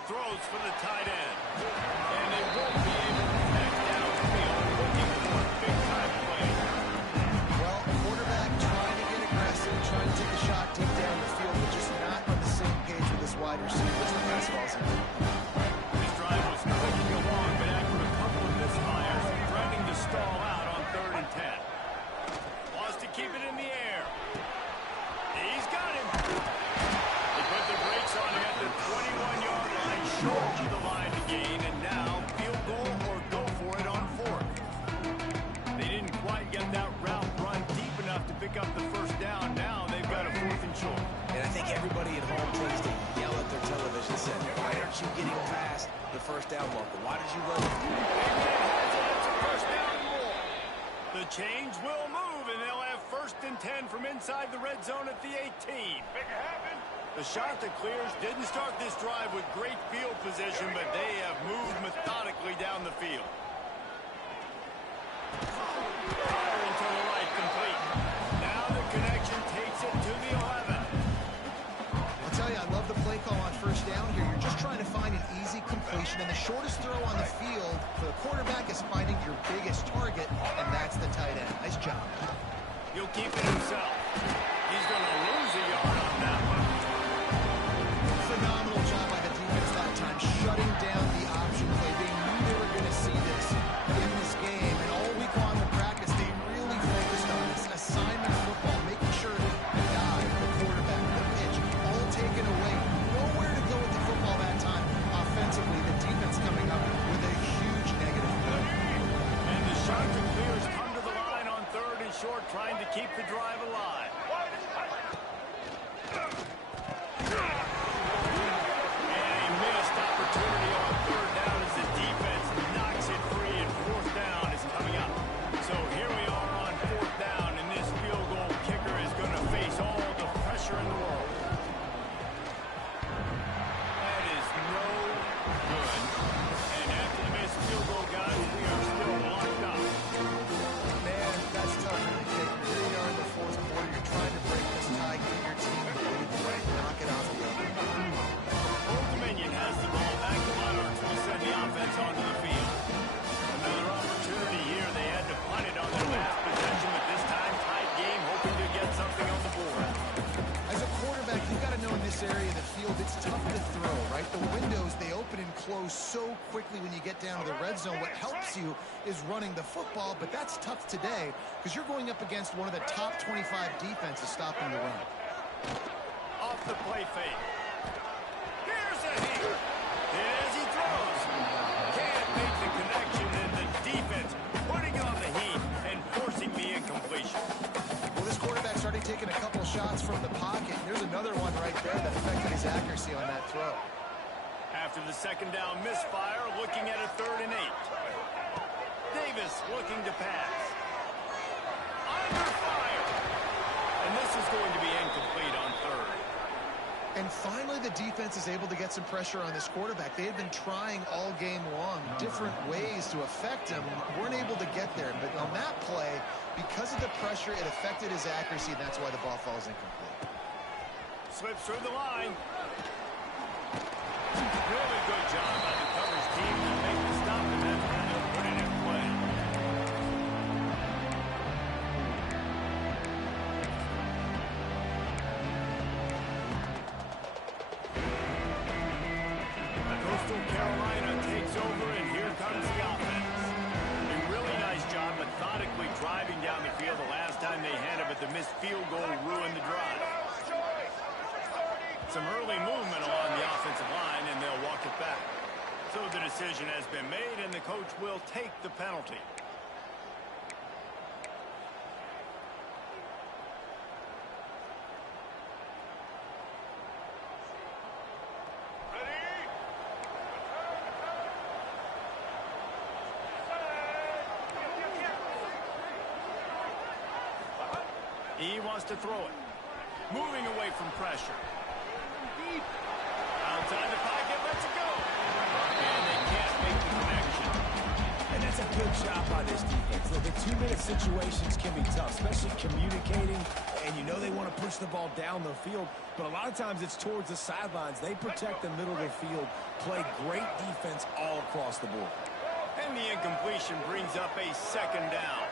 Throws for the tight end. And they won't be able to connect downfield. Looking for a big-time play. Well, quarterback trying to get aggressive, trying to take a shot deep down the field, but just not on the same page with his wide receivers. The pass falls in. This drive was clicking along, but after a couple of misfires, threatening to stall out on 3rd and 10. Wants to keep it in the air. He's got him. They put the brakes on him at the 21-yard line, short of the line to gain, and now field goal or go for it on 4th. They didn't quite get that route run deep enough to pick up the first down. Now they've got a 4th and short. And I think everybody at home tends to yell at their television set, why aren't you getting past the first down marker? Why did you let it? It's a first down and more. The change will move, and they'll have 1st and 10 from inside the red zone at the 18. Make it happen. The shot that clears didn't start this drive with great field position, but they have moved methodically down the field. Fire into the right, complete. Now the connection takes it to the 11. I'll tell you, I love the play call on 1st down here. You're just trying to find an easy completion, and the shortest throw on the field for the quarterback is finding your biggest target, and that's the tight end. Nice job. He'll keep it himself. He's going to lose a yard on that one. Phenomenal job by the defense that time, shutting down the option play. They knew they were going to see this in this game, and all week long in practice, they really focused on this assignment football, making sure the guy, the quarterback, the pitch, all taken away. Nowhere to go with the football that time. Offensively, the defense coming up with a huge negative play. And the shot to clears come to the line on 3rd and short, trying to keep the drive alive. Opportunity on 3rd down as the defense knocks it free, and 4th down is coming up. So here we are on 4th down, and this field goal kicker is going to face all the pressure in the world. That is no good. And after the missed field goal, guys, we are still locked up. Man, that's tough for the kicker. Here you are in the 4th quarter. You're trying to break this tie, get your team to lead the way, knock it off the other. Old Dominion has the ball back. The Monarchs will send the offense onto the field. Another opportunity here. They had to punt it on their last possession, but this time tied game, hoping to get something on the board. As a quarterback, you've got to know in this area of the field, it's tough to throw, right? The windows, they open and close so quickly when you get down to the red zone. What helps you is running the football, but that's tough today because you're going up against one of the top 25 defenses stopping the run. Off the play fake. accuracy on that throw. After the second down misfire, looking at a 3rd and 8. Davis looking to pass. Under fire. And this is going to be incomplete on 3rd. And finally, the defense is able to get some pressure on this quarterback. They had been trying all game long, different ways to affect him. Weren't able to get there. But on that play, because of the pressure, it affected his accuracy, and that's why the ball falls incomplete. Slips through the line. Really good job by the coverage team to make the stop and then put it in play. Coastal Carolina takes over, and here comes the offense. A really nice job methodically driving down the field the last time they had it, but the missed field goal ruined the drive. Some early movement along the offensive line, and they'll walk it back. So the decision has been made, and the coach will take the penalty. He wants to throw it. Moving away from pressure. Outside the pocket, lets it go. And they can't make the connection. And that's a good job by this defense. The 2-minute situations can be tough, especially communicating. And you know they want to push the ball down the field, but a lot of times it's towards the sidelines. They protect the middle of the field, play great defense all across the board. And the incompletion brings up a 2nd down.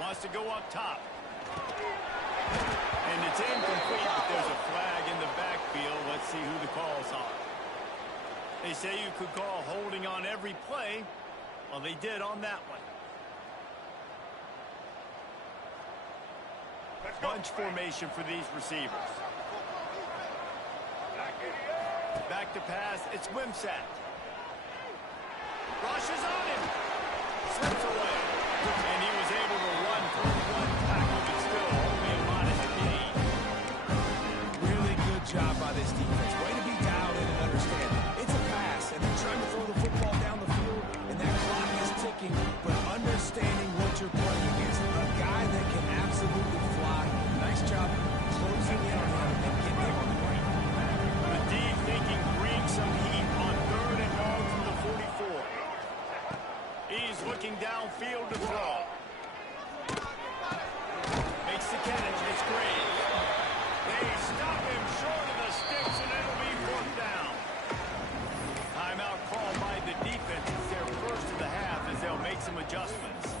Wants to go up top. And it's incomplete, but there's a flag in the backfield. Let's see who the call's on. They say you could call holding on every play. Well, they did on that one. Bunch formation for these receivers. Back to pass. It's Wimsatt. Rushes on him. Slips away. And he was able to run through one tackle, but still only a modest gain. Really good job by this defense. Way to be dialed in and understand. It's a pass, and they're trying to throw the football down the field, and that clock is ticking, but understanding what you're playing against. A guy that can absolutely fly. Nice job closing in on him and getting him on the ground. The D thinking bring some heat on 3rd and long from the 44. He's looking downfield to throw. Makes the catch. It's great. They stop him short of the sticks, and it'll be 4th down. Timeout called by the defense. It's their first of the half as they'll make some adjustments.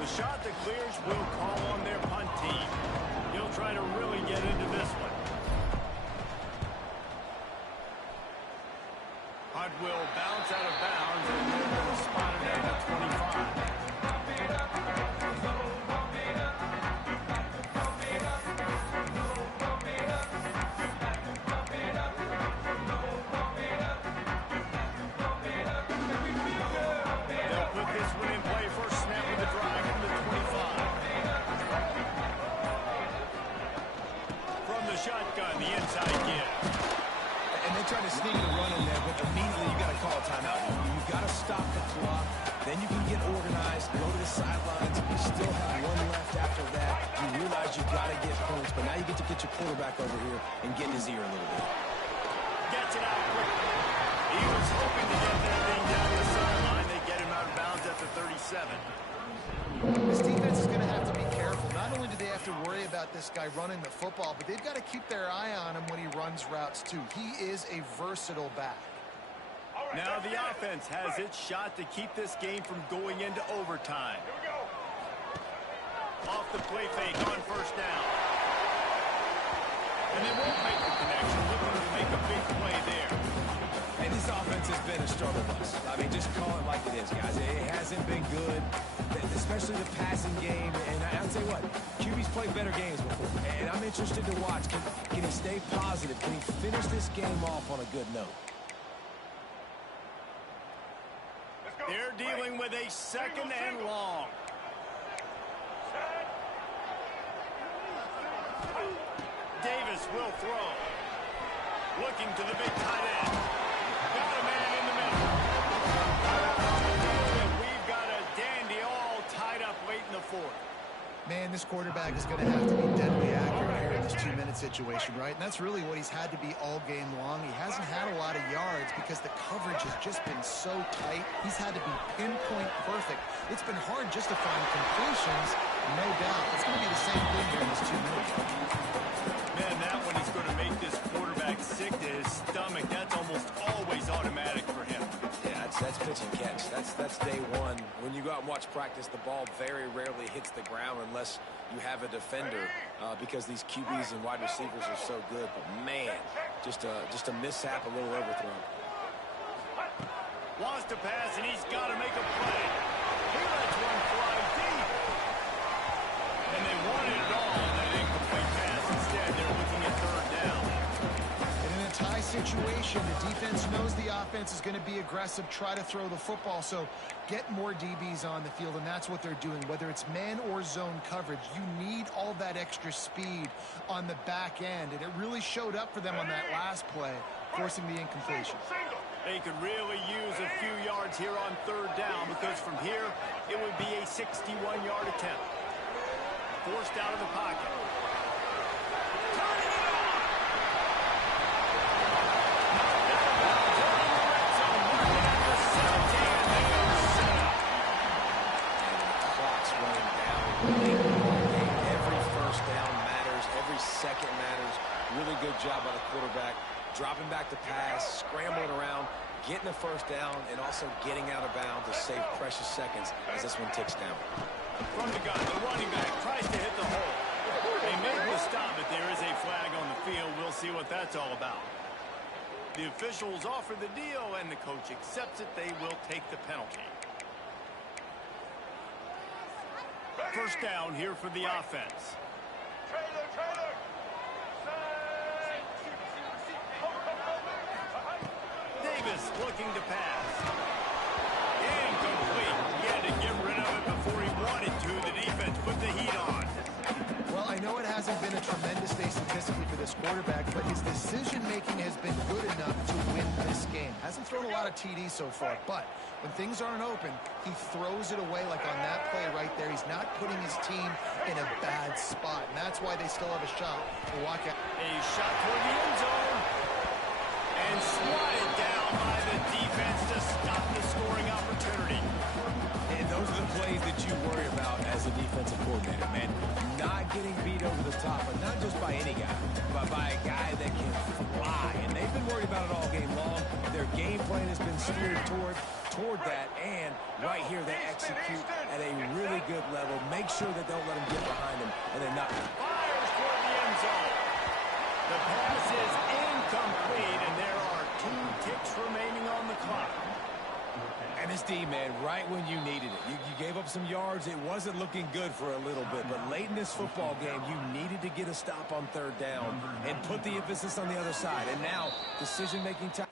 The shot that clears will call on their punt team. He'll try to really get into this one. Hunt will bounce out of bounds, and they're going to spot it at the 25. They'll put this one in play. First snap of the drive from the 25. From the shotgun, the inside give. And they try to sneak the run in there, but immediately you got to call a timeout. You've got to stop the clock. Then you can get organized, go to the sidelines. You still have one left after that. You realize you got to get points, but now you get to get your quarterback over here and get in his ear a little bit. Gets it out quickly. He was hoping to get that thing down the sideline. They get him out of bounds at the 37. This defense is going to have to be careful. Not only do they have to worry about this guy running the football, but they've got to keep their eye on him when he runs routes too. He is a versatile back. Now the offense has its shot to keep this game from going into overtime. Off the play fake on 1st down. And they won't make the connection. Looking to make a big play there. Hey, this offense has been a struggle bus. I mean, just call it like it is, guys. It hasn't been good, especially the passing game. And I'll tell you what, QB's played better games before. And I'm interested to watch. Can he stay positive? Can he finish this game off on a good note? They're dealing with a second and long. Davis will throw. Looking to the big tight end. Got a man in the middle. And we've got a dandy all tied up late in the fourth. Man, this quarterback is going to have to be deadly accurate here in this 2-minute situation, right? And that's really what he's had to be all game long. He hasn't had a lot of yards because the coverage has just been so tight. He's had to be pinpoint perfect. It's been hard just to find completions, no doubt. It's going to be the same thing here in this 2 minutes. Man, that one is going to make this quarterback sick to his stomach. That's almost always automatic for him. Yeah, that's pitch and catch. That's day one. When you go out and watch practice, the ball very rarely hits the ground unless you have a defender because these QBs and wide receivers are so good. But, man, just a mishap, a little overthrown. Wants to pass, and he's got to make a play. He lets one fly deep. And they wanted it all on that incomplete pass. Instead, they're looking at third down. And in a tie situation, the defense knows the offense is going to be aggressive, try to throw the football. So get more DBs on the field, and that's what they're doing. Whether it's man or zone coverage, you need all that extra speed on the back end. And it really showed up for them on that last play, forcing the incompletion. They could really use a few yards here on third down because from here, it would be a 61-yard attempt. Forced out of the pocket. Turning it on! Knocked out of bounds in the red zone. Marking at the 17, and they are set up. And the clock's running down late in the ball game. Every first down matters. Every second matters. Really good job by the quarterback. Dropping back to pass, scrambling around, getting the first down, and also getting out of bounds to save precious seconds as this one ticks down. From the gun, the running back tries to hit the hole. They make the stop, but there is a flag on the field. We'll see what that's all about. The officials offer the deal, and the coach accepts it. They will take the penalty. First down here for the offense. Davis looking to pass. Incomplete. He had to get rid of it before he wanted to. The defense put the heat on. Well, I know it hasn't been a tremendous day statistically for this quarterback, but his decision-making has been good enough to win this game. Hasn't thrown a lot of TDs so far, but when things aren't open, he throws it away like on that play right there. He's not putting his team in a bad spot, and that's why they still have a shot to walk out. A shot toward the end zone. And swatted down by the defense to stop the scoring opportunity. And those are the plays that you worry about as a defensive coordinator, man. Not getting beat over the top, but not just by any guy, but by a guy that can fly. And they've been worried about it all game long. Their game plan has been steered toward that, and right here they execute at a really good level. Make sure that don't let them get behind them, and then not. Fires toward the end zone. The pass is incomplete, and there are 2 ticks remaining on the clock. And this D, man, right when you needed it. You gave up some yards. It wasn't looking good for a little bit, but late in this football game, you needed to get a stop on third down and put the emphasis on the other side. And now, decision-making time.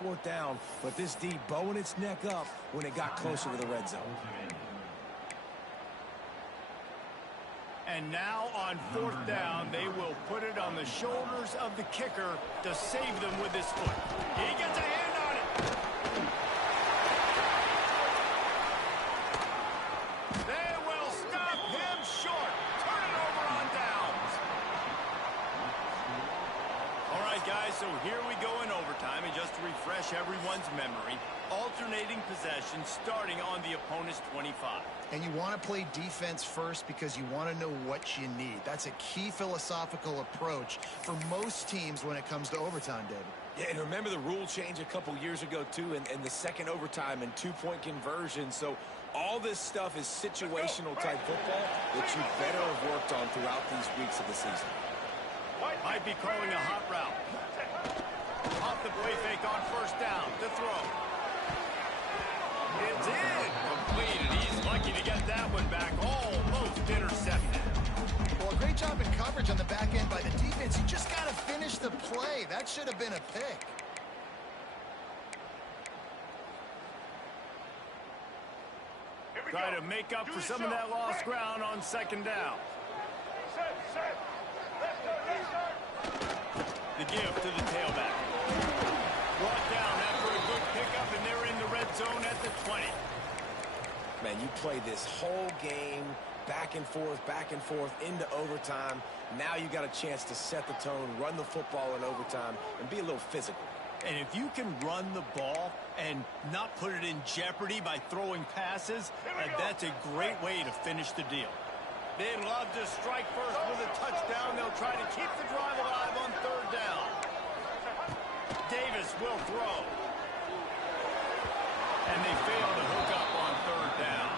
Fourth down, but this D bowing its neck up when it got closer to the red zone. And now on fourth down, they will put it on the shoulders of the kicker to save them with his foot. He gets a hand on it. They will stop him short. Turn it over on downs. All right, guys, so here we go in overtime. And just to refresh everyone's memory, all alternating possession starting on the opponent's 25. And you want to play defense first because you want to know what you need. That's a key philosophical approach for most teams when it comes to overtime, David. Yeah, and remember the rule change a couple years ago, too, and the second overtime and two-point conversion. So all this stuff is situational-type football that you better have worked on throughout these weeks of the season. Might be calling a hot route. Off the play fake on first down. To throw. It's in. Completed. He's lucky to get that one back. Almost intercepted. Well, a great job in coverage on the back end by the defense. You just got to finish the play. That should have been a pick. Try to make up for some of that lost ground on second down. The give to the tailback. Brought down after a good pickup, and they're in the red zone at the 20. Man, you play this whole game back and forth into overtime. Now you got a chance to set the tone, run the football in overtime, and be a little physical. And if you can run the ball and not put it in jeopardy by throwing passes, that's a great way to finish the deal. They'd love to strike first with a touchdown. They'll try to keep the drive alive on third down. Davis will throw. And they fail to hook up on third down.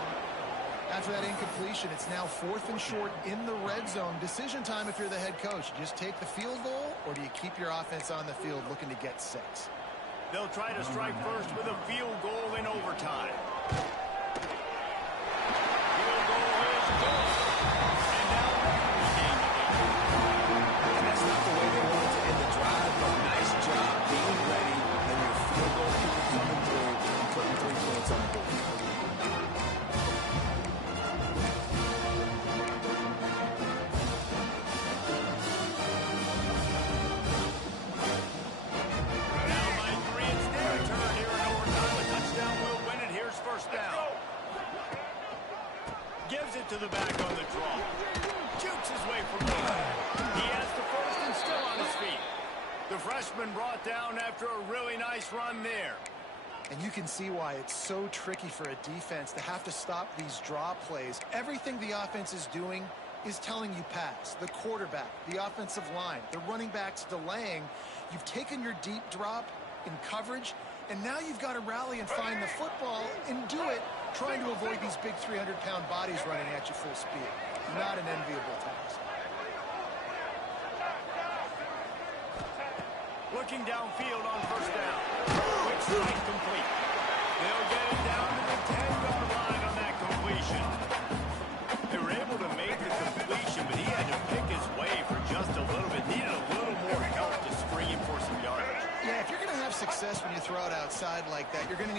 After that incompletion, it's now 4th and short in the red zone. Decision time if you're the head coach. You just take the field goal, or do you keep your offense on the field looking to get 6? They'll try to strike first with a field goal in overtime. Field goal is good. And now the game begins. And that's not the way they wanted to end the drive, but nice job being ready and your field goal keeper coming through and putting 3 points on the board. Gives it to the back on the draw. Jukes his way from there. He has the first and still on his feet. The freshman brought down after a really nice run there. And you can see why it's so tricky for a defense to have to stop these draw plays. Everything the offense is doing is telling you pass. The quarterback, the offensive line, the running backs delaying. You've taken your deep drop in coverage, and now you've got to rally and find the football and do it trying to avoid these big 300-pound bodies running at you full speed. Not an enviable task. Looking downfield on first down. Quick strike complete. They'll get it down to the 10-yard line on that completion. They were able to make the completion, but he had to pick his way for just a little bit. Needed a little more help to spring him for some yardage. Yeah, if you're going to have success when you throw it outside like that, you're going to